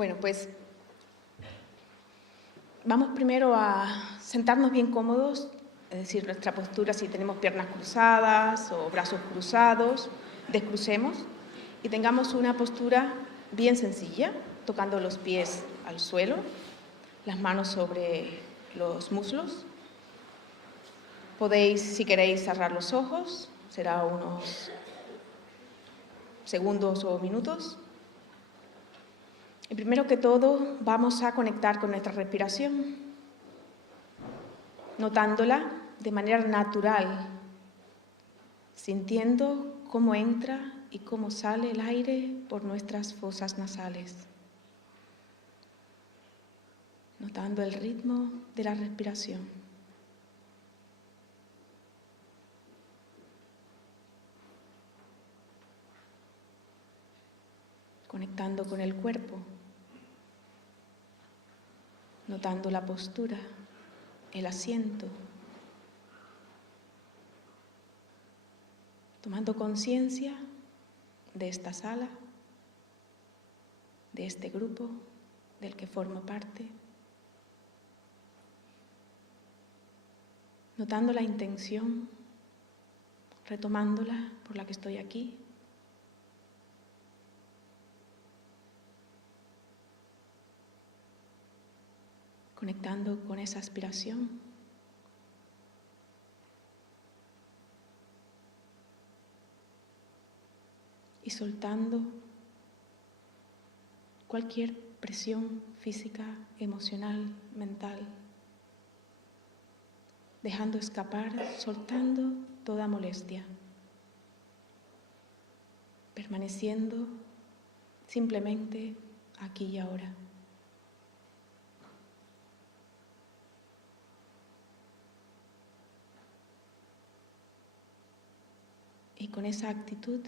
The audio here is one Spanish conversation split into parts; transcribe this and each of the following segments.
Bueno, pues vamos primero a sentarnos bien cómodos, es decir, nuestra postura, si tenemos piernas cruzadas o brazos cruzados, descrucemos y tengamos una postura bien sencilla, tocando los pies al suelo, las manos sobre los muslos. Podéis, si queréis, cerrar los ojos, será unos segundos o minutos. Y primero que todo, vamos a conectar con nuestra respiración, notándola de manera natural, sintiendo cómo entra y cómo sale el aire por nuestras fosas nasales, notando el ritmo de la respiración. Conectando con el cuerpo, notando la postura, el asiento, tomando conciencia de esta sala, de este grupo del que formo parte, notando la intención, retomándola por la que estoy aquí. Conectando con esa aspiración. Y soltando cualquier presión física, emocional, mental. Dejando escapar, soltando toda molestia. Permaneciendo simplemente aquí y ahora. Y con esa actitud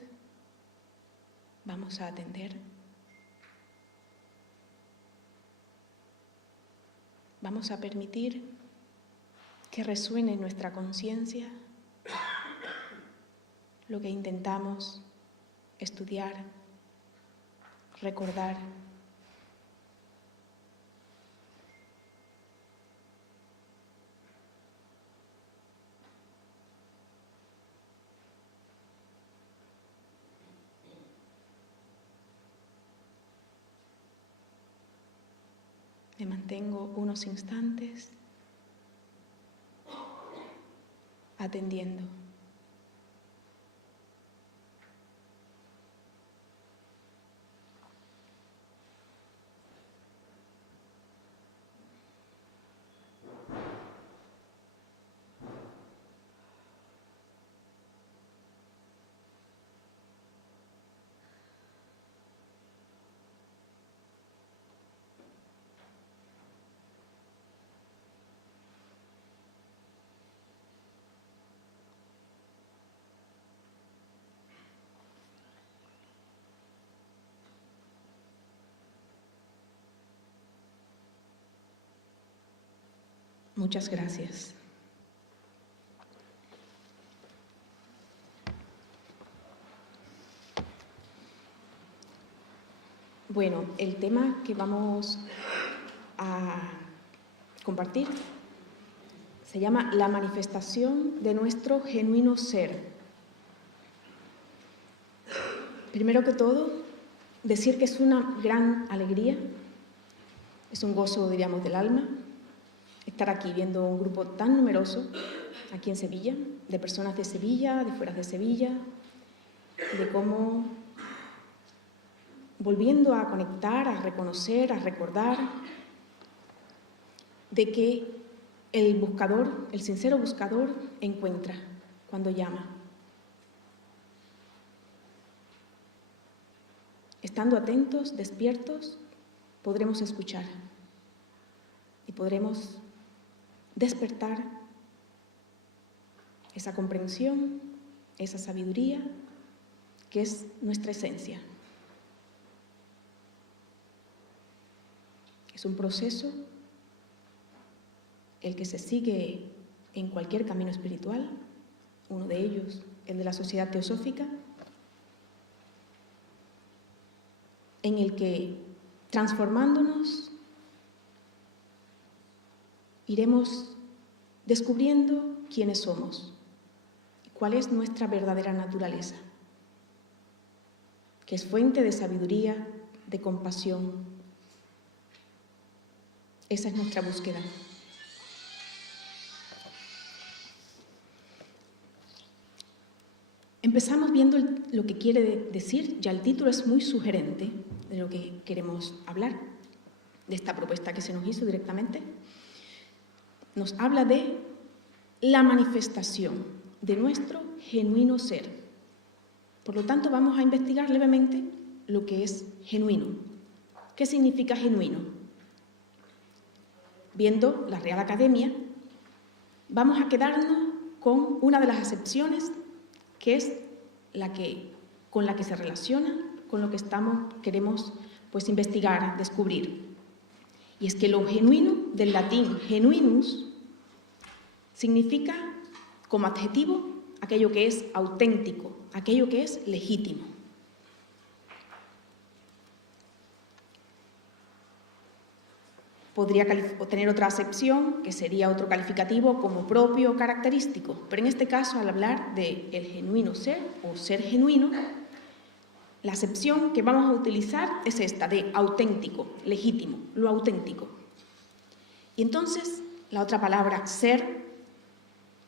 vamos a atender. Vamos a permitir que resuene en nuestra conciencia lo que intentamos estudiar, recordar. Me mantengo unos instantes atendiendo. Muchas gracias. Bueno, el tema que vamos a compartir se llama la manifestación de nuestro genuino ser. Primero que todo, decir que es una gran alegría, es un gozo, diríamos, del alma, estar aquí viendo un grupo tan numeroso, aquí en Sevilla, de personas de Sevilla, de fuera de Sevilla, de cómo, volviendo a conectar, a reconocer, a recordar, de que el buscador, el sincero buscador, encuentra cuando llama. Estando atentos, despiertos, podremos escuchar y podremos despertar esa comprensión, esa sabiduría que es nuestra esencia. Es un proceso el que se sigue en cualquier camino espiritual, uno de ellos, el de la Sociedad Teosófica, en el que transformándonos, iremos descubriendo quiénes somos y cuál es nuestra verdadera naturaleza, que es fuente de sabiduría, de compasión. Esa es nuestra búsqueda. Empezamos viendo lo que quiere decir, ya el título es muy sugerente de lo que queremos hablar, de esta propuesta que se nos hizo directamente. Nos habla de la manifestación de nuestro genuino ser. Por lo tanto, vamos a investigar levemente lo que es genuino. ¿Qué significa genuino? Viendo la Real Academia, vamos a quedarnos con una de las acepciones que es con la que se relaciona con lo que queremos investigar, descubrir. Y es que lo genuino, del latín genuinus, significa como adjetivo aquello que es auténtico, aquello que es legítimo. Podría tener otra acepción, que sería otro calificativo como propio o característico, pero en este caso, al hablar de el genuino ser o ser genuino, la acepción que vamos a utilizar es esta, de auténtico, legítimo, lo auténtico. Y entonces, la otra palabra, ser,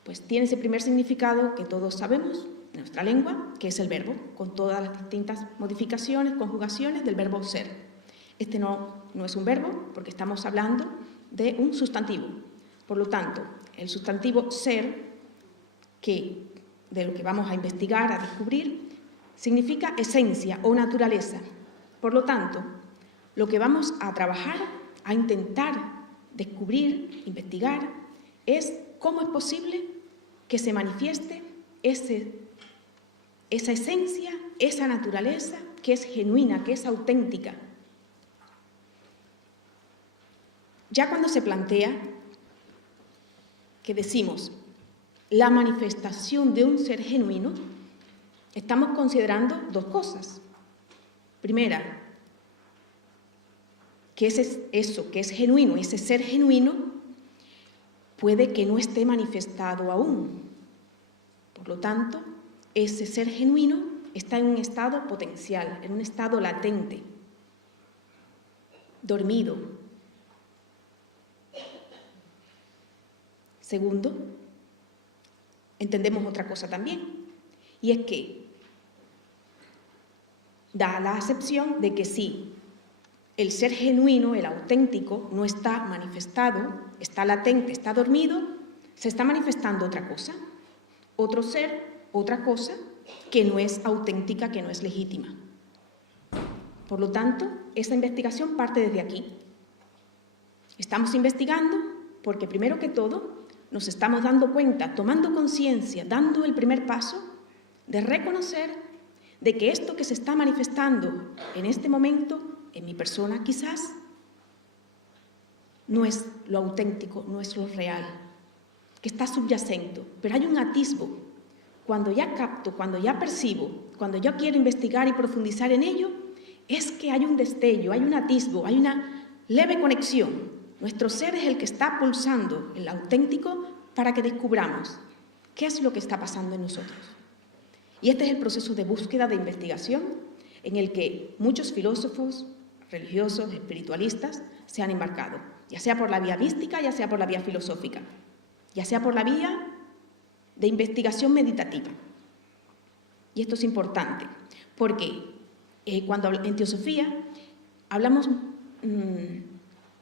pues tiene ese primer significado que todos sabemos en nuestra lengua, que es el verbo, con todas las distintas modificaciones, conjugaciones del verbo ser. Este no es un verbo, porque estamos hablando de un sustantivo. Por lo tanto, el sustantivo ser, de lo que vamos a investigar, a descubrir, significa esencia o naturaleza. Por lo tanto, lo que vamos a trabajar, a intentar descubrir, investigar, es cómo es posible que se manifieste esa esencia, esa naturaleza que es genuina, que es auténtica. Ya cuando se plantea que decimos la manifestación de un ser genuino, estamos considerando dos cosas. Primera, que eso que es genuino, ese ser genuino, puede que no esté manifestado aún. Por lo tanto, ese ser genuino está en un estado potencial, en un estado latente, dormido. Segundo, entendemos otra cosa también, y es que da la acepción de que si el ser genuino, el auténtico, no está manifestado, está latente, está dormido, se está manifestando otra cosa, otro ser, otra cosa, que no es auténtica, que no es legítima. Por lo tanto, esa investigación parte desde aquí. Estamos investigando porque, primero que todo, nos estamos dando cuenta, tomando conciencia, dando el primer paso de reconocer de que esto que se está manifestando en este momento, en mi persona quizás, no es lo auténtico, no es lo real, que está subyacente, pero hay un atisbo. Cuando ya capto, cuando ya percibo, cuando yo quiero investigar y profundizar en ello, es que hay un destello, hay un atisbo, hay una leve conexión. Nuestro ser es el que está pulsando el auténtico para que descubramos qué es lo que está pasando en nosotros. Y este es el proceso de búsqueda, de investigación, en el que muchos filósofos, religiosos, espiritualistas, se han embarcado, ya sea por la vía mística, ya sea por la vía filosófica, ya sea por la vía de investigación meditativa. Y esto es importante, porque cuando en teosofía hablamos,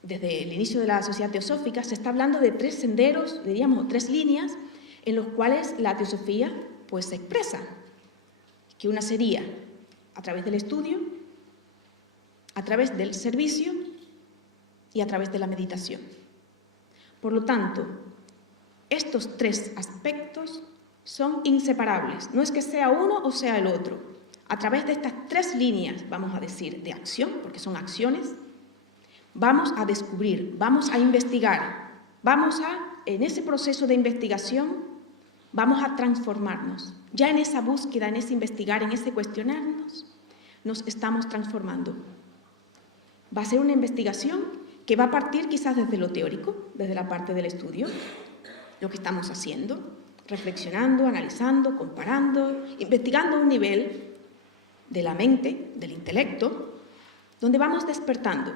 desde el inicio de la sociedad teosófica, se está hablando de tres senderos, diríamos, tres líneas, en los cuales la teosofía se expresa. Que una sería a través del estudio, a través del servicio y a través de la meditación. Por lo tanto, estos tres aspectos son inseparables. No es que sea uno o sea el otro. A través de estas tres líneas, vamos a decir, de acción, porque son acciones, vamos a descubrir, vamos a investigar, en ese proceso de investigación, vamos a transformarnos. Ya en esa búsqueda, en ese investigar, en ese cuestionarnos, nos estamos transformando. Va a ser una investigación que va a partir quizás desde lo teórico, desde la parte del estudio, lo que estamos haciendo, reflexionando, analizando, comparando, investigando a un nivel de la mente, del intelecto, donde vamos despertando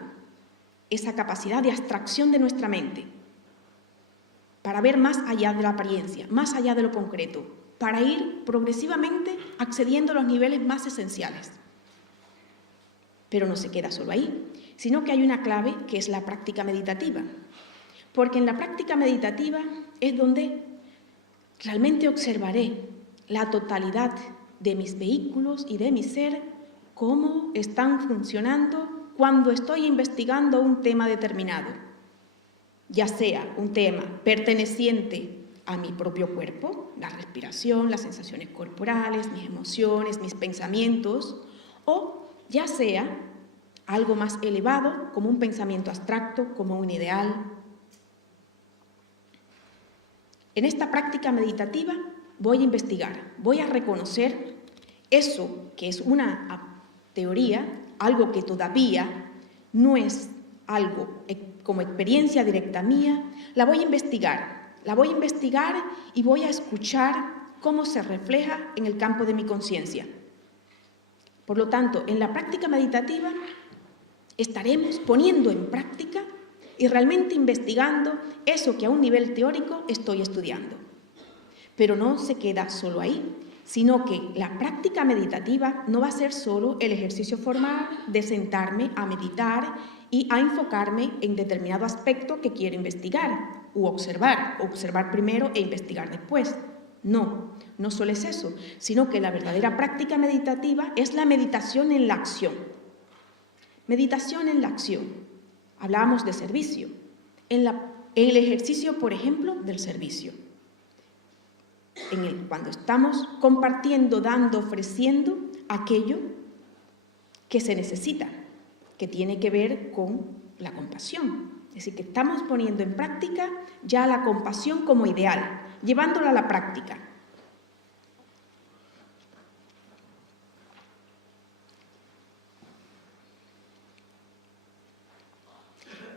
esa capacidad de abstracción de nuestra mente para ver más allá de la apariencia, más allá de lo concreto, para ir progresivamente accediendo a los niveles más esenciales. Pero no se queda solo ahí, sino que hay una clave que es la práctica meditativa, porque en la práctica meditativa es donde realmente observaré la totalidad de mis vehículos y de mi ser, cómo están funcionando cuando estoy investigando un tema determinado, ya sea un tema perteneciente a mi propio cuerpo, la respiración, las sensaciones corporales, mis emociones, mis pensamientos, o ya sea algo más elevado, como un pensamiento abstracto, como un ideal. En esta práctica meditativa voy a investigar, voy a reconocer eso que es una teoría, algo que todavía no es algo como experiencia directa mía, la voy a investigar y voy a escuchar cómo se refleja en el campo de mi conciencia. Por lo tanto, en la práctica meditativa estaremos poniendo en práctica y realmente investigando eso que a un nivel teórico estoy estudiando. Pero no se queda solo ahí, sino que la práctica meditativa no va a ser solo el ejercicio formal de sentarme a meditar y a enfocarme en determinado aspecto que quiero investigar u observar primero e investigar después. No solo es eso, sino que la verdadera práctica meditativa es la meditación en la acción. Meditación en la acción. Hablábamos de servicio. En el ejercicio, por ejemplo, del servicio. Cuando estamos compartiendo, dando, ofreciendo aquello que se necesita, que tiene que ver con la compasión. Es decir, que estamos poniendo en práctica ya la compasión como ideal, llevándola a la práctica.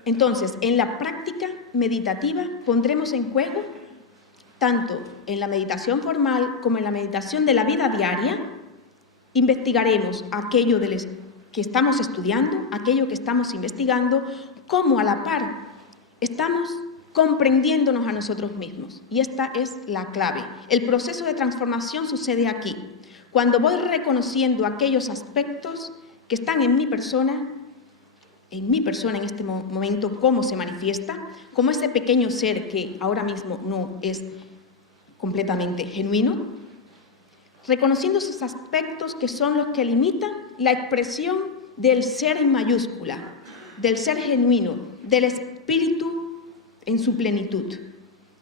Entonces, en la práctica meditativa pondremos en juego, tanto en la meditación formal como en la meditación de la vida diaria, investigaremos aquello que estamos estudiando, aquello que estamos investigando, cómo a la par estamos comprendiéndonos a nosotros mismos. Y esta es la clave. El proceso de transformación sucede aquí, cuando voy reconociendo aquellos aspectos que están en mi persona en este momento, cómo se manifiesta, como ese pequeño ser que ahora mismo no es completamente genuino, reconociendo esos aspectos que son los que limitan la expresión del ser en mayúscula, del ser genuino, del espíritu en su plenitud.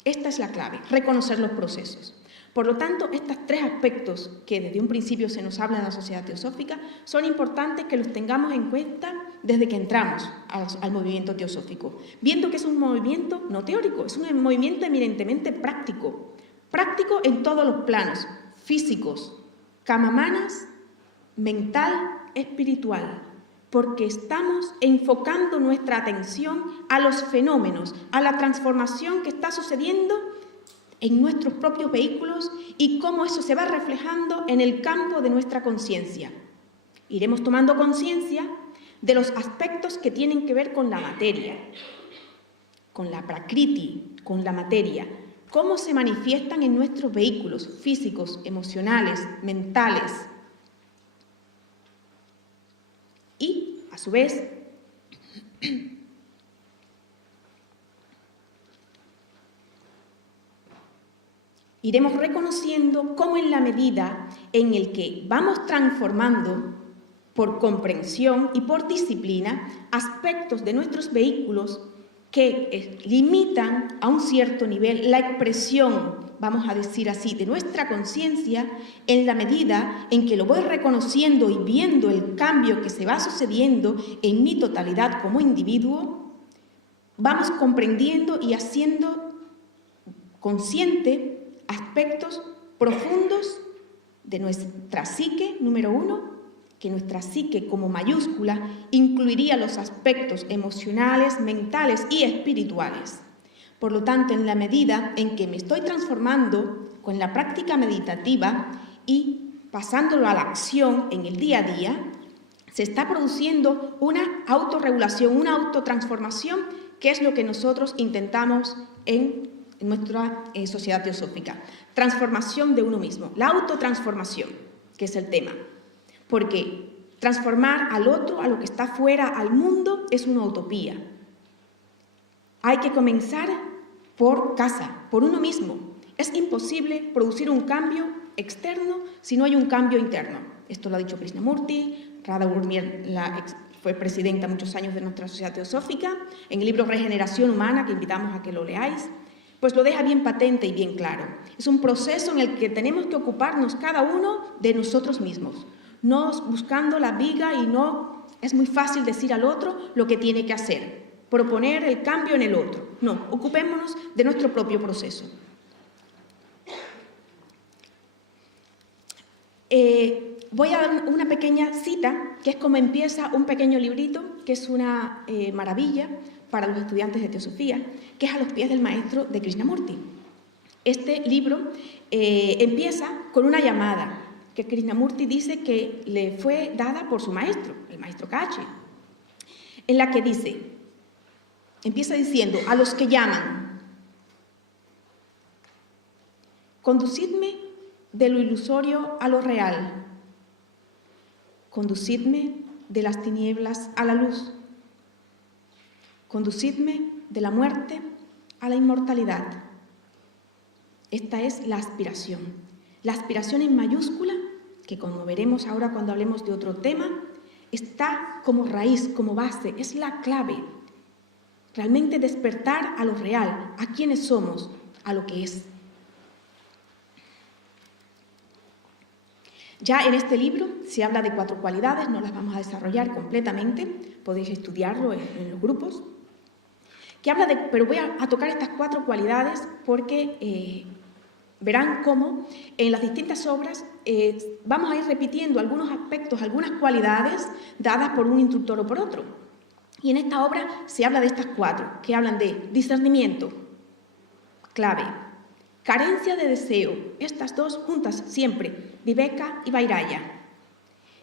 Esta es la clave, reconocer los procesos. Por lo tanto, estos tres aspectos que desde un principio se nos habla en la sociedad teosófica son importantes que los tengamos en cuenta desde que entramos al movimiento teosófico, viendo que es un movimiento no teórico, es un movimiento eminentemente práctico, práctico en todos los planos, físicos, kamamanas, mental, espiritual, porque estamos enfocando nuestra atención a los fenómenos, a la transformación que está sucediendo en nuestros propios vehículos y cómo eso se va reflejando en el campo de nuestra conciencia. Iremos tomando conciencia de los aspectos que tienen que ver con la materia, con la prakriti, con la materia, cómo se manifiestan en nuestros vehículos físicos, emocionales, mentales. Y, a su vez, iremos reconociendo cómo en la medida en el que vamos transformando por comprensión y por disciplina aspectos de nuestros vehículos que limitan a un cierto nivel la expresión, vamos a decir así, de nuestra conciencia, en la medida en que lo voy reconociendo y viendo el cambio que se va sucediendo en mi totalidad como individuo, vamos comprendiendo y haciendo consciente aspectos profundos de nuestra psique, número uno, que nuestra psique como mayúscula incluiría los aspectos emocionales, mentales y espirituales. Por lo tanto, en la medida en que me estoy transformando con la práctica meditativa y pasándolo a la acción en el día a día, se está produciendo una autorregulación, una autotransformación, que es lo que nosotros intentamos en nuestra sociedad teosófica. Transformación de uno mismo, la autotransformación, que es el tema. Porque transformar al otro, a lo que está fuera, al mundo, es una utopía. Hay que comenzar por casa, por uno mismo. Es imposible producir un cambio externo si no hay un cambio interno. Esto lo ha dicho Krishnamurti. Radha Gurmier fue presidenta muchos años de nuestra sociedad teosófica. En el libro Regeneración Humana, que invitamos a que lo leáis, pues lo deja bien patente y bien claro. Es un proceso en el que tenemos que ocuparnos cada uno de nosotros mismos, no buscando la viga, y no es muy fácil decir al otro lo que tiene que hacer, proponer el cambio en el otro. No, ocupémonos de nuestro propio proceso. Voy a dar una pequeña cita, que es como empieza un pequeño librito, que es una maravilla para los estudiantes de teosofía, que es A los pies del maestro de Krishnamurti. Este libro empieza con una llamada que Krishnamurti dice que le fue dada por su maestro, el maestro Kachi, en la que dice, empieza diciendo: a los que llaman, conducidme de lo ilusorio a lo real, conducidme de las tinieblas a la luz, conducidme de la muerte a la inmortalidad. Esta es la aspiración en mayúscula, que como veremos ahora cuando hablemos de otro tema, está como raíz, como base, es la clave. Realmente despertar a lo real, a quienes somos, a lo que es. Ya en este libro se habla de 4 cualidades, no las vamos a desarrollar completamente, podéis estudiarlo en los grupos, pero voy a tocar estas 4 cualidades porque verán cómo en las distintas obras vamos a ir repitiendo algunos aspectos, algunas cualidades dadas por un instructor o por otro. Y en esta obra se habla de estas 4, que hablan de discernimiento, clave, carencia de deseo, estas 2 juntas siempre, viveka y vairaya,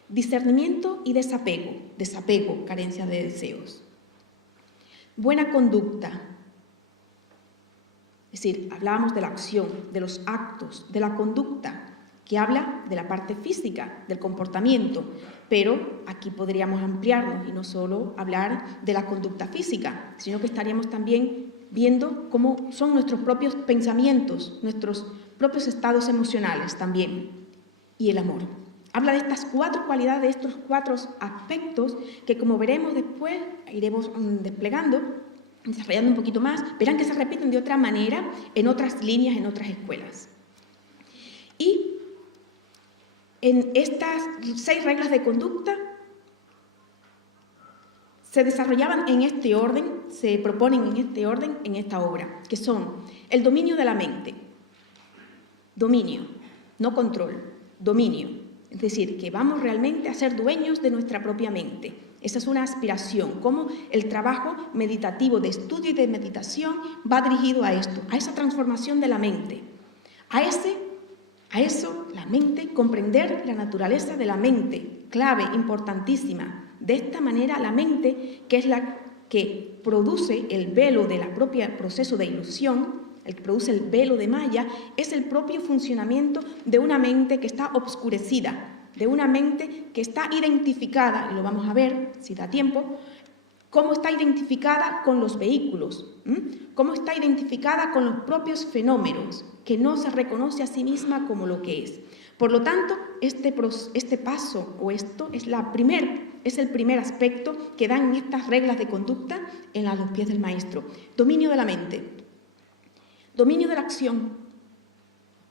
discernimiento y desapego, carencia de deseos, buena conducta, es decir, hablábamos de la acción, de los actos, de la conducta, que habla de la parte física, del comportamiento, pero aquí podríamos ampliarnos y no solo hablar de la conducta física, sino que estaríamos también viendo cómo son nuestros propios pensamientos, nuestros propios estados emocionales también, y el amor. Habla de estas 4 cualidades, de estos 4 aspectos que, como veremos después, iremos desplegando, desarrollando un poquito más, verán que se repiten de otra manera en otras líneas, en otras escuelas. Y en estas 6 reglas de conducta se desarrollaban en este orden, se proponen en este orden en esta obra, que son el dominio de la mente, dominio, no control, dominio, es decir, que vamos realmente a ser dueños de nuestra propia mente. Esa es una aspiración, cómo el trabajo meditativo de estudio y de meditación va dirigido a esto, a esa transformación de la mente, a eso, la mente, comprender la naturaleza de la mente, clave, importantísima. De esta manera, la mente, que es la que produce el velo del propio proceso de ilusión, el que produce el velo de Maya, es el propio funcionamiento de una mente que está obscurecida, de una mente que está identificada, y lo vamos a ver si da tiempo, cómo está identificada con los vehículos, cómo está identificada con los propios fenómenos, que no se reconoce a sí misma como lo que es. Por lo tanto, este paso o esto es el primer aspecto que dan estas reglas de conducta en los pies del maestro. Dominio de la mente, dominio de la acción,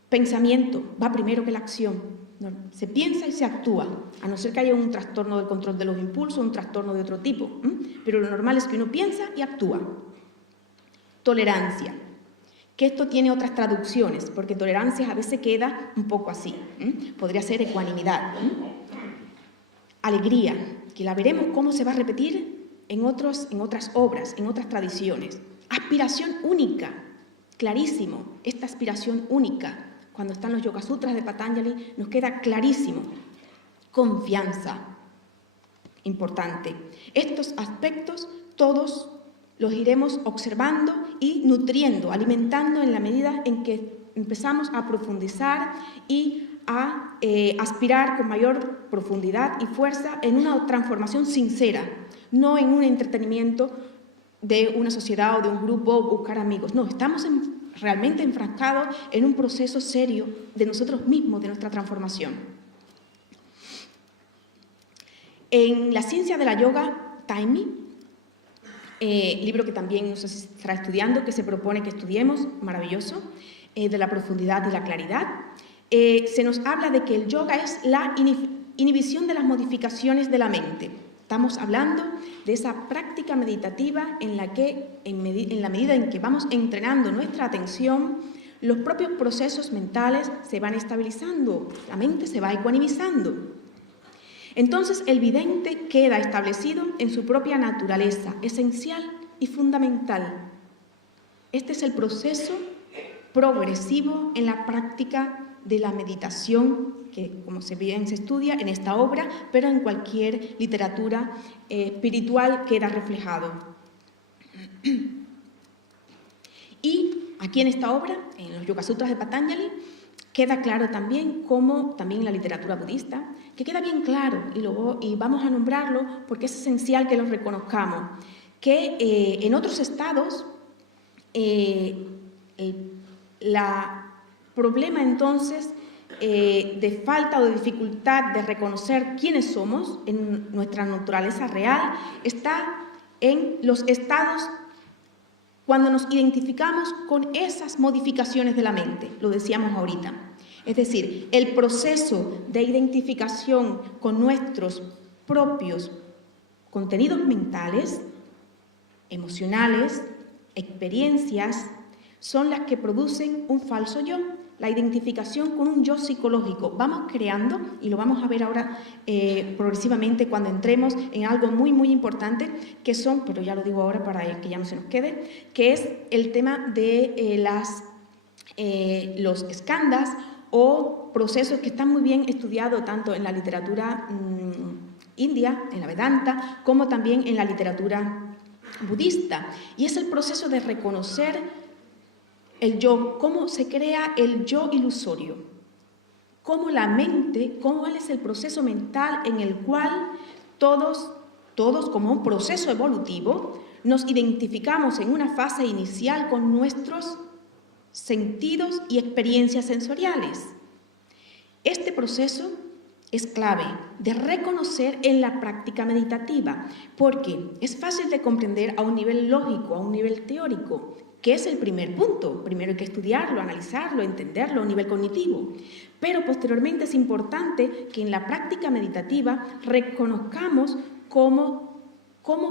pensamiento va primero que la acción. Se piensa y se actúa, a no ser que haya un trastorno del control de los impulsos, un trastorno de otro tipo, pero lo normal es que uno piensa y actúa. Tolerancia, que esto tiene otras traducciones, porque tolerancia a veces queda un poco así, podría ser ecuanimidad. alegría, que la veremos cómo se va a repetir en otras obras, en otras tradiciones. Aspiración única, clarísimo, esta aspiración única, cuando están los Yoga Sutras de Patanjali, nos queda clarísimo. Confianza, importante. Estos aspectos todos los iremos observando y nutriendo, alimentando en la medida en que empezamos a profundizar y a aspirar con mayor profundidad y fuerza en una transformación sincera, no en un entretenimiento de una sociedad o de un grupo, buscar amigos. No, estamos realmente enfrascados en un proceso serio de nosotros mismos, de nuestra transformación. En La ciencia de la yoga, Taimi, libro que también no sé si estará estudiando, que se propone que estudiemos, maravilloso, de la profundidad y la claridad, se nos habla de que el yoga es la inhibición de las modificaciones de la mente. Estamos hablando de esa práctica meditativa en la que, en la medida en que vamos entrenando nuestra atención, los propios procesos mentales se van estabilizando, la mente se va ecuanimizando. Entonces el vidente queda establecido en su propia naturaleza, esencial y fundamental. Este es el proceso progresivo en la práctica de la meditación, que como se estudia en esta obra, pero en cualquier literatura espiritual queda reflejado. Y aquí en esta obra, en los Yoga Sutras de Patanjali, queda claro también, como también en la literatura budista, que queda bien claro, y vamos a nombrarlo porque es esencial que lo reconozcamos, que en otros estados problema entonces de falta o de dificultad de reconocer quiénes somos en nuestra naturaleza real está en los estados cuando nos identificamos con esas modificaciones de la mente, lo decíamos ahorita. Es decir, el proceso de identificación con nuestros propios contenidos mentales, emocionales, experiencias, son las que producen un falso yo, la identificación con un yo psicológico. Vamos creando, y lo vamos a ver ahora progresivamente cuando entremos en algo muy, muy importante, que son, pero ya lo digo ahora para que ya no se nos quede, que es el tema de los skandhas o procesos que están muy bien estudiados tanto en la literatura india, en la Vedanta, como también en la literatura budista. Y es el proceso de reconocer el yo, cómo se crea el yo ilusorio, cómo la mente, cuál es el proceso mental en el cual todos como un proceso evolutivo, nos identificamos en una fase inicial con nuestros sentidos y experiencias sensoriales. Este proceso es clave de reconocer en la práctica meditativa, porque es fácil de comprender a un nivel lógico, a un nivel teórico, que es el primer punto. Primero hay que estudiarlo, analizarlo, entenderlo a un nivel cognitivo. Pero posteriormente es importante que en la práctica meditativa reconozcamos cómo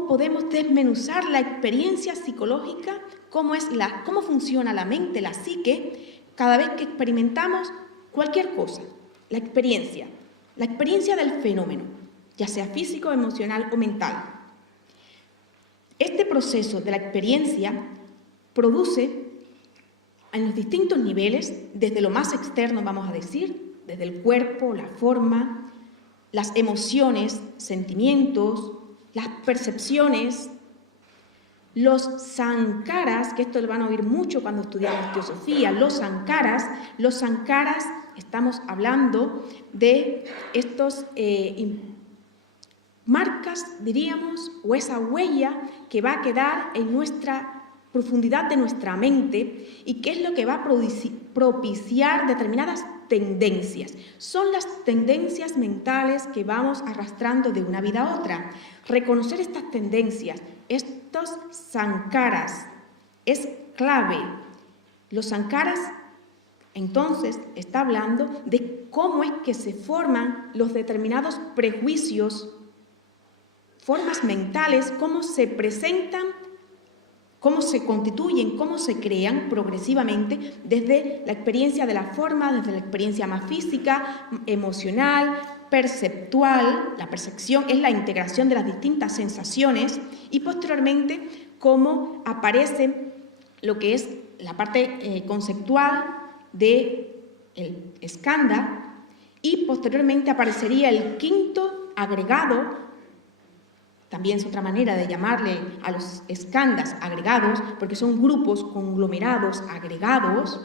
podemos desmenuzar la experiencia psicológica, cómo funciona la mente, la psique, cada vez que experimentamos cualquier cosa. La experiencia del fenómeno, ya sea físico, emocional o mental. Este proceso de la experiencia produce en los distintos niveles, desde lo más externo, vamos a decir, desde el cuerpo, la forma, las emociones, sentimientos, las percepciones, los sankaras, que esto lo van a oír mucho cuando estudiamos teosofía, los sankaras, estamos hablando de estos marcas, diríamos, o esa huella que va a quedar en nuestra profundidad de nuestra mente y qué es lo que va a propiciar determinadas tendencias. Son las tendencias mentales que vamos arrastrando de una vida a otra. Reconocer estas tendencias, estos sankaras, es clave. Los sankaras, entonces, está hablando de cómo es que se forman los determinados prejuicios, formas mentales, cómo se presentan cómo se constituyen, cómo se crean progresivamente desde la experiencia de la forma, desde la experiencia más física, emocional, perceptual. La percepción es la integración de las distintas sensaciones y posteriormente cómo aparece lo que es la parte conceptual del skandha y posteriormente aparecería el quinto agregado. También es otra manera de llamarle a los skandhas agregados, porque son grupos conglomerados agregados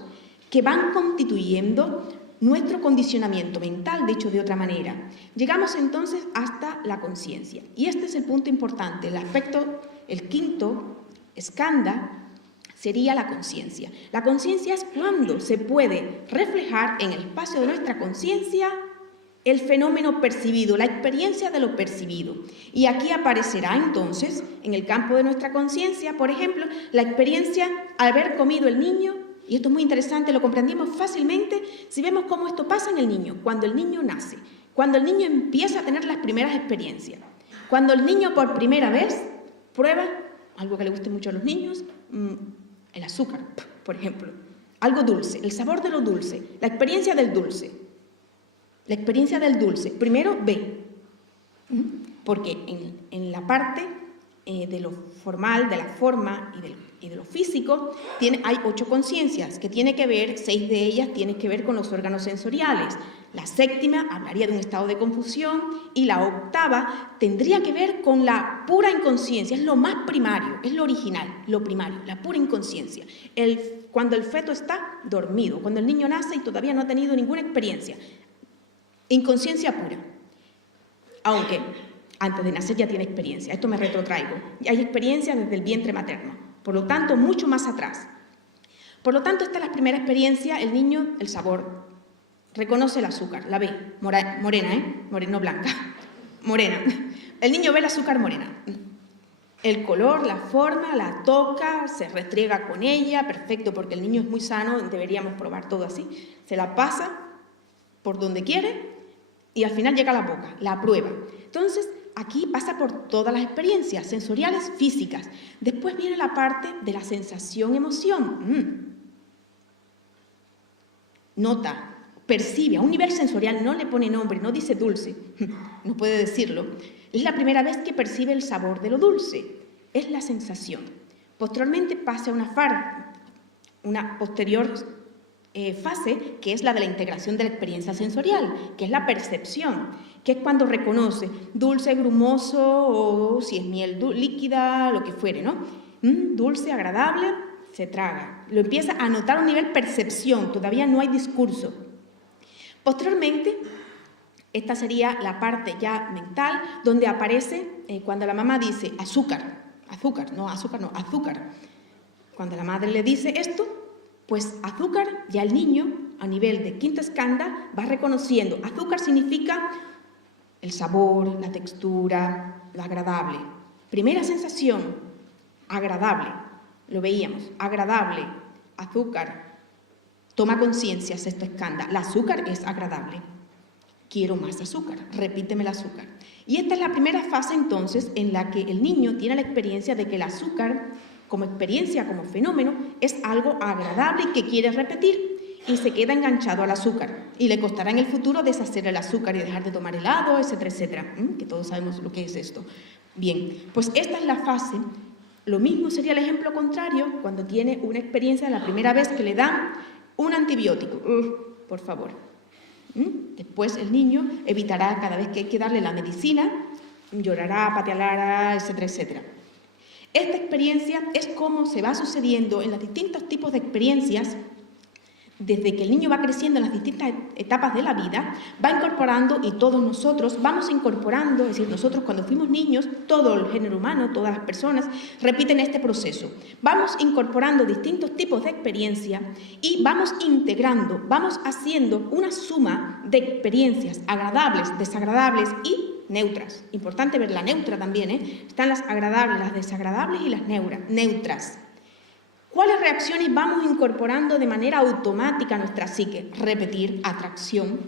que van constituyendo nuestro condicionamiento mental, dicho de otra manera. Llegamos entonces hasta la conciencia. Y este es el punto importante, el aspecto, el quinto skandha sería la conciencia. La conciencia es cuando se puede reflejar en el espacio de nuestra conciencia el fenómeno percibido, la experiencia de lo percibido. Y aquí aparecerá entonces, en el campo de nuestra conciencia, por ejemplo, la experiencia al haber comido el niño, y esto es muy interesante, lo comprendimos fácilmente si vemos cómo esto pasa en el niño, cuando el niño nace, cuando el niño empieza a tener las primeras experiencias, cuando el niño por primera vez prueba algo que le guste mucho a los niños, el azúcar, por ejemplo, algo dulce, el sabor de lo dulce, la experiencia del dulce. La experiencia del dulce, primero ve, porque en la parte de lo formal, de la forma y de lo físico, hay 8 conciencias que tiene que ver, 6 de ellas tienen que ver con los órganos sensoriales. La séptima hablaría de un estado de confusión y la octava tendría que ver con la pura inconsciencia, es lo más primario, es lo original, lo primario, la pura inconsciencia. Cuando el feto está dormido, cuando el niño nace y todavía no ha tenido ninguna experiencia. Inconsciencia pura, aunque antes de nacer ya tiene experiencia. Esto me retrotraigo. Hay experiencia desde el vientre materno, por lo tanto, mucho más atrás. Por lo tanto, esta es la primera experiencia, el niño, el sabor. Reconoce el azúcar, la ve, morena, no blanca, morena. El niño ve el azúcar morena. El color, la forma, la toca, se restriega con ella, perfecto, porque el niño es muy sano, deberíamos probar todo así. Se la pasa por donde quiere y al final llega a la boca, la prueba. Entonces, aquí pasa por todas las experiencias sensoriales, físicas. Después viene la parte de la sensación-emoción. Nota, percibe, a un nivel sensorial, no le pone nombre, no dice dulce, no puede decirlo. Es la primera vez que percibe el sabor de lo dulce, es la sensación. Posteriormente pasa una posterior fase, que es la de la integración de la experiencia sensorial, que es la percepción, que es cuando reconoce dulce, grumoso, o si es miel líquida, lo que fuere, ¿no? Dulce, agradable, se traga. Lo empieza a notar a un nivel percepción, todavía no hay discurso. Posteriormente, esta sería la parte ya mental, donde aparece cuando la mamá dice azúcar. Cuando la madre le dice esto, pues azúcar, ya el niño, a nivel de quinto skandha, va reconociendo. Azúcar significa el sabor, la textura, lo agradable. Primera sensación, agradable. Lo veíamos, agradable, azúcar. Toma conciencia, sexto skandha. El azúcar es agradable. Quiero más azúcar, repíteme el azúcar. Y esta es la primera fase entonces en la que el niño tiene la experiencia de que el azúcar, como experiencia, como fenómeno, es algo agradable y que quiere repetir y se queda enganchado al azúcar. Y le costará en el futuro deshacer el azúcar y dejar de tomar helado, etcétera, etcétera. Que todos sabemos lo que es esto. Bien, pues esta es la fase. Lo mismo sería el ejemplo contrario cuando tiene una experiencia la primera vez que le dan un antibiótico. Por favor. Después el niño evitará cada vez que hay que darle la medicina, llorará, pateará, etcétera, etcétera. Esta experiencia es cómo se va sucediendo en los distintos tipos de experiencias. Desde que el niño va creciendo en las distintas etapas de la vida, va incorporando, y todos nosotros vamos incorporando, es decir, nosotros cuando fuimos niños, todo el género humano, todas las personas, repiten este proceso. Vamos incorporando distintos tipos de experiencia y vamos integrando, vamos haciendo una suma de experiencias agradables, desagradables y neutras. Importante ver la neutra también, Están las agradables, las desagradables y las neutras. ¿Cuáles reacciones vamos incorporando de manera automática a nuestra psique? Repetir, atracción,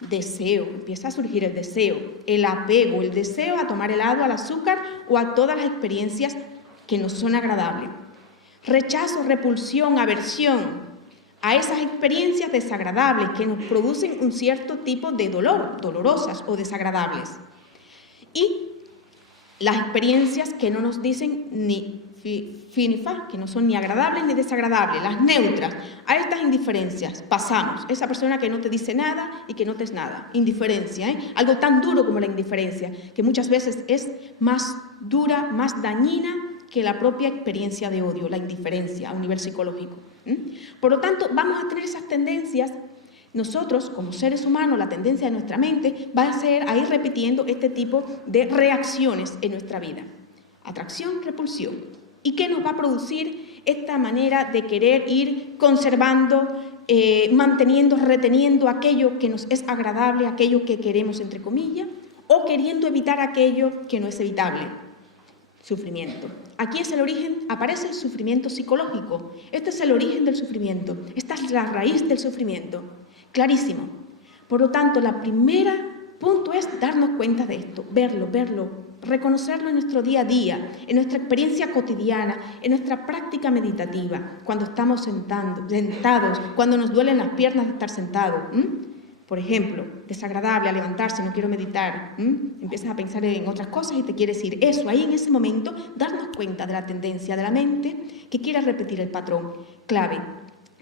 deseo, empieza a surgir el deseo, el apego, el deseo a tomar helado, al azúcar o a todas las experiencias que nos son agradables. rechazo, repulsión, aversión a esas experiencias desagradables que nos producen un cierto tipo de dolor, dolorosas o desagradables. Y las experiencias que no nos dicen ni fi ni fa, que no son ni agradables ni desagradables, las neutras. A estas indiferencias pasamos. Esa persona que no te dice nada y que no te es nada. Indiferencia, algo tan duro como la indiferencia, que muchas veces es más dura, más dañina que la propia experiencia de odio, la indiferencia a un nivel psicológico. Por lo tanto, vamos a tener esas tendencias. Nosotros, como seres humanos, la tendencia de nuestra mente va a ser a ir repitiendo este tipo de reacciones en nuestra vida. Atracción, repulsión. ¿Y qué nos va a producir esta manera de querer ir conservando, manteniendo, reteniendo aquello que nos es agradable, aquello que queremos, entre comillas, o queriendo evitar aquello que no es evitable? Sufrimiento. Aquí es el origen, aparece el sufrimiento psicológico. Este es el origen del sufrimiento. Esta es la raíz del sufrimiento. Clarísimo. Por lo tanto, la primera punto es darnos cuenta de esto, verlo, reconocerlo en nuestro día a día, en nuestra experiencia cotidiana, en nuestra práctica meditativa, cuando estamos sentados, cuando nos duelen las piernas de estar sentados. Por ejemplo, desagradable al levantarse, no quiero meditar, empiezas a pensar en otras cosas y te quieres ir. Eso, ahí en ese momento, darnos cuenta de la tendencia de la mente que quiere repetir el patrón, clave.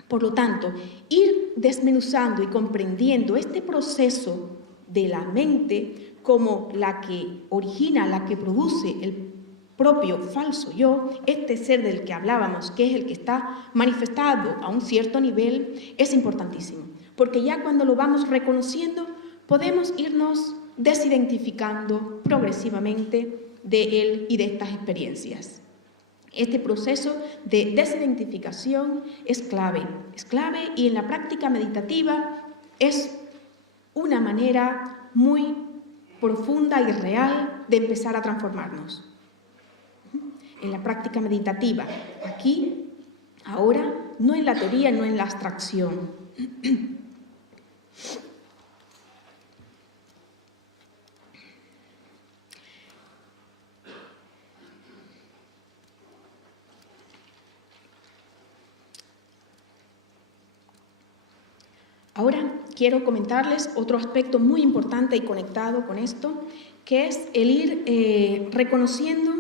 Por lo tanto, ir desmenuzando y comprendiendo este proceso de la mente como la que origina, la que produce el propio falso yo, este ser del que hablábamos, que es el que está manifestado a un cierto nivel, es importantísimo. Porque ya cuando lo vamos reconociendo, podemos irnos desidentificando progresivamente de él y de estas experiencias. Este proceso de desidentificación es clave y en la práctica meditativa es una manera muy profunda y real de empezar a transformarnos. En la práctica meditativa, aquí, ahora, no en la teoría, no en la abstracción. Ahora quiero comentarles otro aspecto muy importante y conectado con esto, que es el ir reconociendo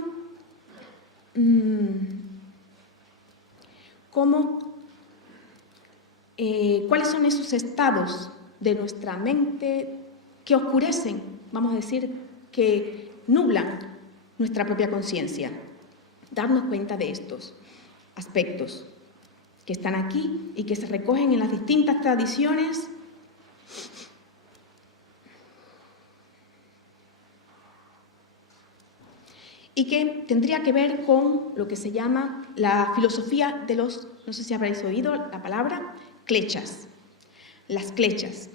cuáles son esos estados de nuestra mente que oscurecen, vamos a decir, que nublan nuestra propia conciencia. Darnos cuenta de estos aspectos que están aquí y que se recogen en las distintas tradiciones y que tendría que ver con lo que se llama la filosofía de los, no sé si habréis oído la palabra, kleshas. Las kleshas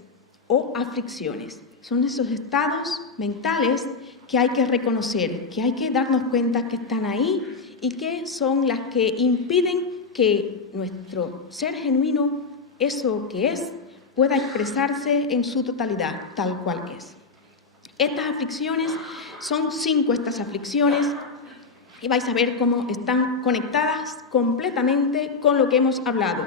o aflicciones son esos estados mentales que hay que reconocer, que hay que darnos cuenta que están ahí y que son las que impiden que nuestro ser genuino, eso que es, pueda expresarse en su totalidad, tal cual es. Estas aflicciones, son 5 estas aflicciones, y vais a ver cómo están conectadas completamente con lo que hemos hablado.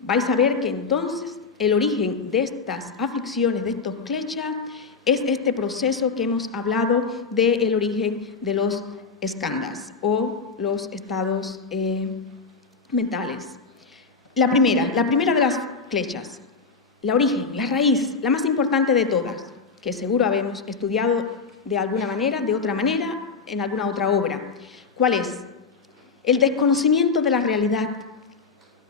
Vais a ver que entonces el origen de estas aflicciones, de estos kleshas, es este proceso que hemos hablado del origen de los skandhas o los estados mentales. La primera de las kleshas, la origen, la raíz, la más importante de todas, que seguro habemos estudiado de alguna manera, de otra manera, en alguna otra obra. ¿Cuál es? El desconocimiento de la realidad,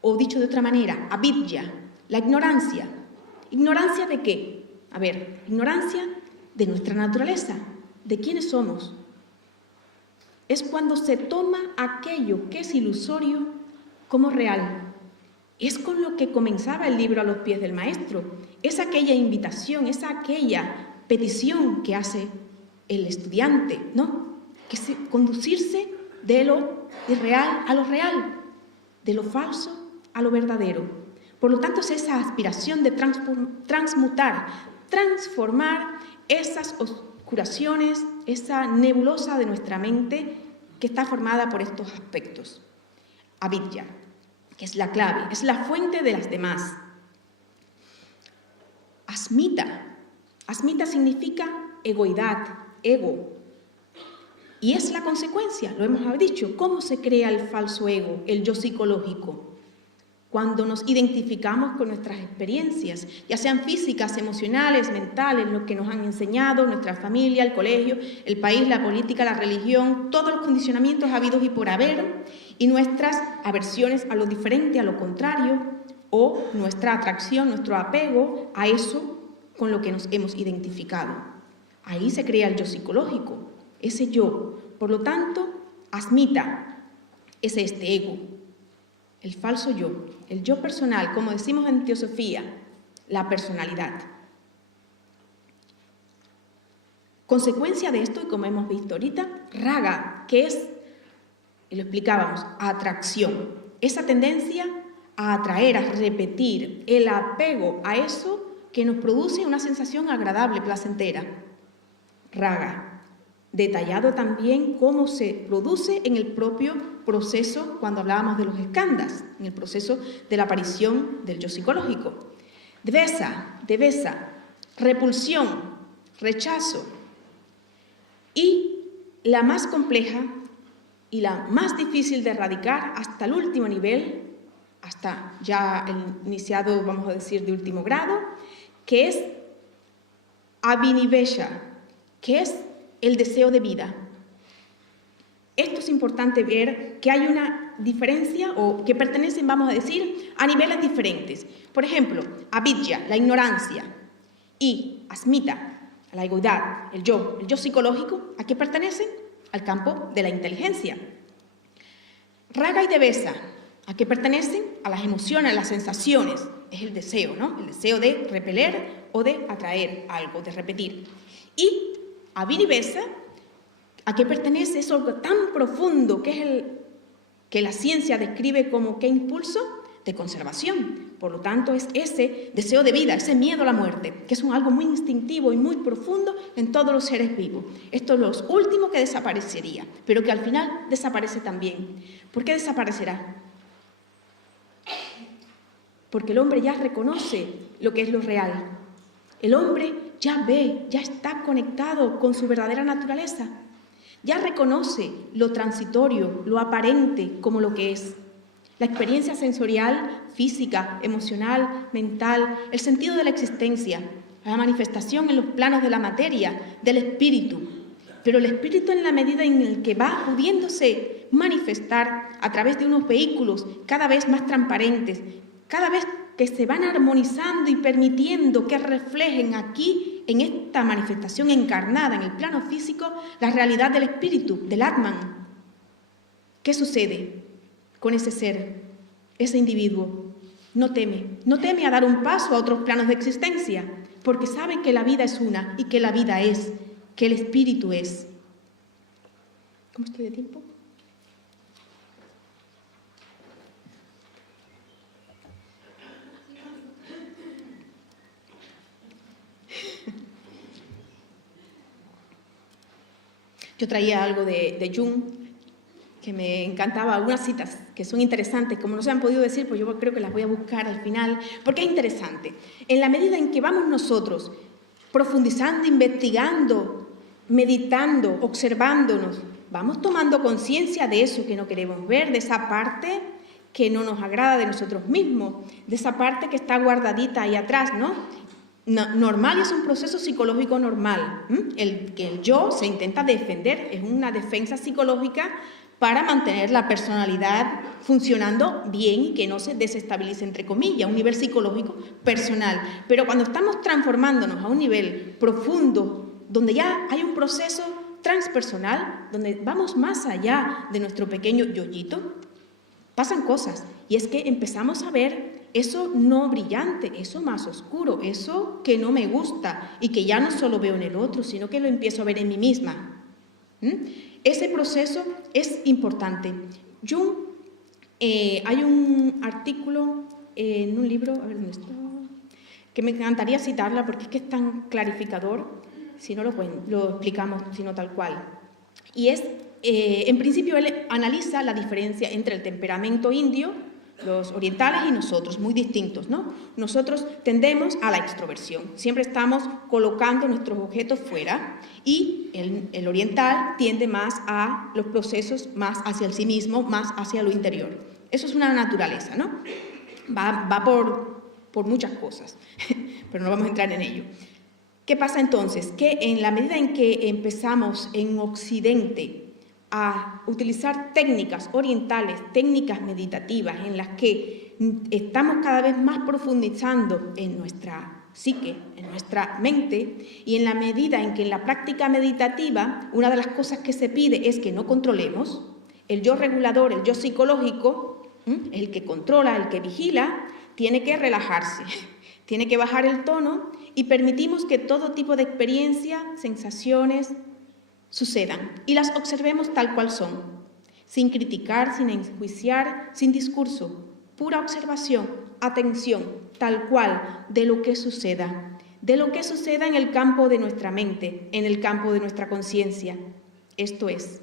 o dicho de otra manera, avidya, la ignorancia. ¿Ignorancia de qué? A ver, ignorancia de nuestra naturaleza, de quiénes somos. Es cuando se toma aquello que es ilusorio como real. Es con lo que comenzaba el libro A los pies del maestro. Es aquella invitación, es aquella petición que hace el estudiante, ¿no? Que es conducirse de lo irreal a lo real, de lo falso a lo verdadero. Por lo tanto, es esa aspiración de transmutar, transformar esas oscuraciones, esa nebulosa de nuestra mente que está formada por estos aspectos. avidya, que es la clave, es la fuente de las demás. Asmita. Asmita significa egoidad, ego. Y es la consecuencia, lo hemos dicho, ¿cómo se crea el falso ego, el yo psicológico? Cuando nos identificamos con nuestras experiencias, ya sean físicas, emocionales, mentales, lo que nos han enseñado, nuestra familia, el colegio, el país, la política, la religión, todos los condicionamientos habidos y por haber, y nuestras aversiones a lo diferente, a lo contrario, o nuestra atracción, nuestro apego a eso con lo que nos hemos identificado. Ahí se crea el yo psicológico, ese yo. Por lo tanto, asmita es este ego, el falso yo, el yo personal, como decimos en teosofía, la personalidad. Consecuencia de esto, y como hemos visto ahorita, raga, que es, y lo explicábamos, atracción. Esa tendencia a atraer, a repetir, el apego a eso que nos produce una sensación agradable, placentera. Raga. Detallado también cómo se produce en el propio proceso cuando hablábamos de los skandhas, en el proceso de la aparición del yo psicológico. Devesa, repulsión, rechazo. Y la más compleja y la más difícil de erradicar hasta el último nivel, hasta ya el iniciado, vamos a decir, de último grado, que es abhinivesha, que es el deseo de vida. Esto es importante ver que hay una diferencia o que pertenecen, vamos a decir, a niveles diferentes. Por ejemplo, avidya, la ignorancia, y asmita, la egoidad, el yo psicológico, ¿a qué pertenecen? Al campo de la inteligencia. Raga y devesa, ¿a qué pertenecen? A las emociones, a las sensaciones. Es el deseo, ¿no? El deseo de repeler o de atraer algo, de repetir. Y abhinivesa, ¿a qué pertenece eso tan profundo que es que la ciencia describe como qué impulso? De conservación. Por lo tanto, es ese deseo de vida, ese miedo a la muerte, que es algo muy instintivo y muy profundo en todos los seres vivos. Esto es lo último que desaparecería, pero que al final desaparece también. ¿Por qué desaparecerá? Porque el hombre ya reconoce lo que es lo real. El hombre ya ve, ya está conectado con su verdadera naturaleza. Ya reconoce lo transitorio, lo aparente como lo que es. La experiencia sensorial, física, emocional, mental, el sentido de la existencia, la manifestación en los planos de la materia, del espíritu. Pero el espíritu, en la medida en el que va pudiéndose manifestar a través de unos vehículos cada vez más transparentes, cada vez que se van armonizando y permitiendo que reflejen aquí, en esta manifestación encarnada en el plano físico, la realidad del espíritu, del Atman. ¿Qué sucede con ese ser, ese individuo? No teme a dar un paso a otros planos de existencia, porque sabe que la vida es una y que la vida es, que el espíritu es. ¿Cómo estoy de tiempo? Yo traía algo de Jung, que me encantaba, algunas citas que son interesantes, como no se han podido decir, pues yo creo que las voy a buscar al final, porque es interesante. En la medida en que vamos nosotros profundizando, investigando, meditando, observándonos, vamos tomando conciencia de eso que no queremos ver, de esa parte que no nos agrada de nosotros mismos, de esa parte que está guardadita ahí atrás, ¿no? Normal, es un proceso psicológico normal. El que el yo se intenta defender, es una defensa psicológica para mantener la personalidad funcionando bien y que no se desestabilice, entre comillas, un nivel psicológico personal. Pero cuando estamos transformándonos a un nivel profundo, donde ya hay un proceso transpersonal, donde vamos más allá de nuestro pequeño yoyito, pasan cosas. Y es que empezamos a ver eso no brillante, eso más oscuro, eso que no me gusta y que ya no solo veo en el otro, sino que lo empiezo a ver en mí misma. Ese proceso es importante. Jung, hay un artículo en un libro, a ver dónde está, que me encantaría citarla porque es que es tan clarificador, si no lo explicamos, sino tal cual. Y es, en principio, él analiza la diferencia entre el temperamento indio, los orientales y nosotros, muy distintos, ¿no? Nosotros tendemos a la extroversión, siempre estamos colocando nuestros objetos fuera, y el oriental tiende más a los procesos, más hacia el sí mismo, más hacia lo interior. Eso es una naturaleza, ¿no? Va por muchas cosas, pero no vamos a entrar en ello. ¿Qué pasa entonces? Que en la medida en que empezamos en Occidente a utilizar técnicas orientales, técnicas meditativas, en las que estamos cada vez más profundizando en nuestra psique, en nuestra mente, y en la medida en que en la práctica meditativa una de las cosas que se pide es que no controlemos, el yo regulador, el yo psicológico, el que controla, el que vigila, tiene que relajarse, tiene que bajar el tono, y permitimos que todo tipo de experiencias, sensaciones, sucedan y las observemos tal cual son, sin criticar, sin enjuiciar, sin discurso, pura observación, atención, tal cual de lo que suceda en el campo de nuestra mente, en el campo de nuestra conciencia. Esto es.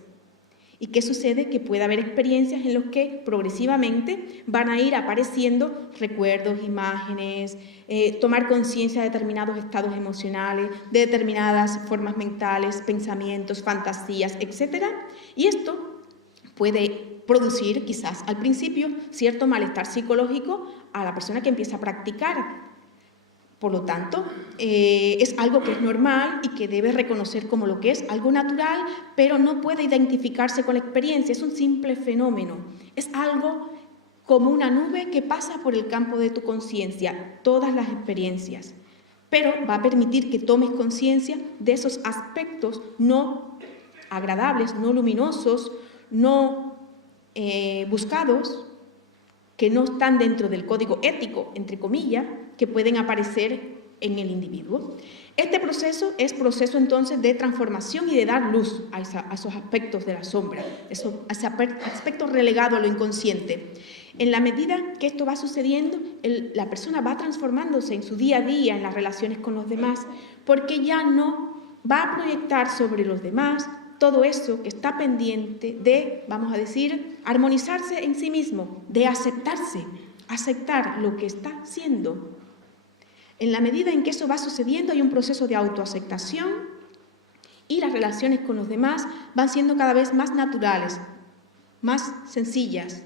¿Y qué sucede? Que puede haber experiencias en las que progresivamente van a ir apareciendo recuerdos, imágenes, tomar conciencia de determinados estados emocionales, de determinadas formas mentales, pensamientos, fantasías, etc. Y esto puede producir, quizás al principio, cierto malestar psicológico a la persona que empieza a practicar. Por lo tanto, es algo que es normal y que debe reconocer como lo que es, algo natural, pero no puede identificarse con la experiencia, es un simple fenómeno, es algo como una nube que pasa por el campo de tu conciencia, todas las experiencias, pero va a permitir que tomes conciencia de esos aspectos no agradables, no luminosos, no buscados, que no están dentro del código ético, entre comillas, que pueden aparecer en el individuo. Este proceso es proceso entonces de transformación y de dar luz a esos aspectos de la sombra, ese aspecto relegado a lo inconsciente. En la medida que esto va sucediendo, la persona va transformándose en su día a día, en las relaciones con los demás, porque ya no va a proyectar sobre los demás todo eso que está pendiente de, vamos a decir, armonizarse en sí mismo, de aceptarse, aceptar lo que está siendo. En la medida en que eso va sucediendo, hay un proceso de autoaceptación y las relaciones con los demás van siendo cada vez más naturales, más sencillas,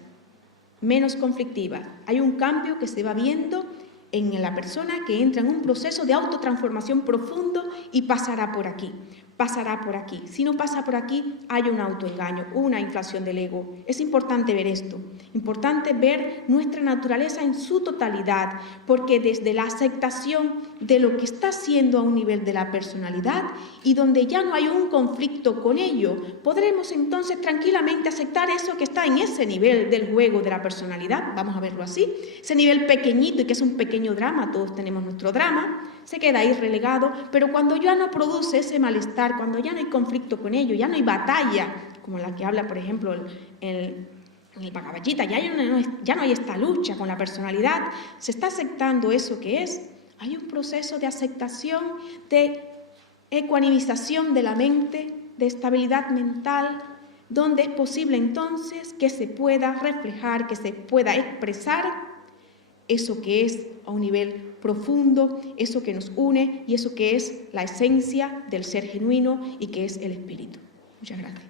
menos conflictivas. Hay un cambio que se va viendo en la persona que entra en un proceso de autotransformación profundo y pasará por aquí. Pasará por aquí. Si no pasa por aquí, hay un autoengaño, una inflación del ego. Es importante ver esto, importante ver nuestra naturaleza en su totalidad, porque desde la aceptación de lo que está siendo a un nivel de la personalidad y donde ya no hay un conflicto con ello, podremos entonces tranquilamente aceptar eso que está en ese nivel del juego de la personalidad, vamos a verlo así, ese nivel pequeñito y que es un pequeño drama, todos tenemos nuestro drama, se queda ahí relegado, pero cuando ya no produce ese malestar, cuando ya no hay conflicto con ello, ya no hay batalla, como la que habla, por ejemplo, en el Bhagavad Gita, ya no hay esta lucha con la personalidad, se está aceptando eso que es, hay un proceso de aceptación, de ecuanimización de la mente, de estabilidad mental, donde es posible entonces que se pueda reflejar, que se pueda expresar eso que es a un nivel profundo, eso que nos une y eso que es la esencia del ser genuino y que es el espíritu. Muchas gracias.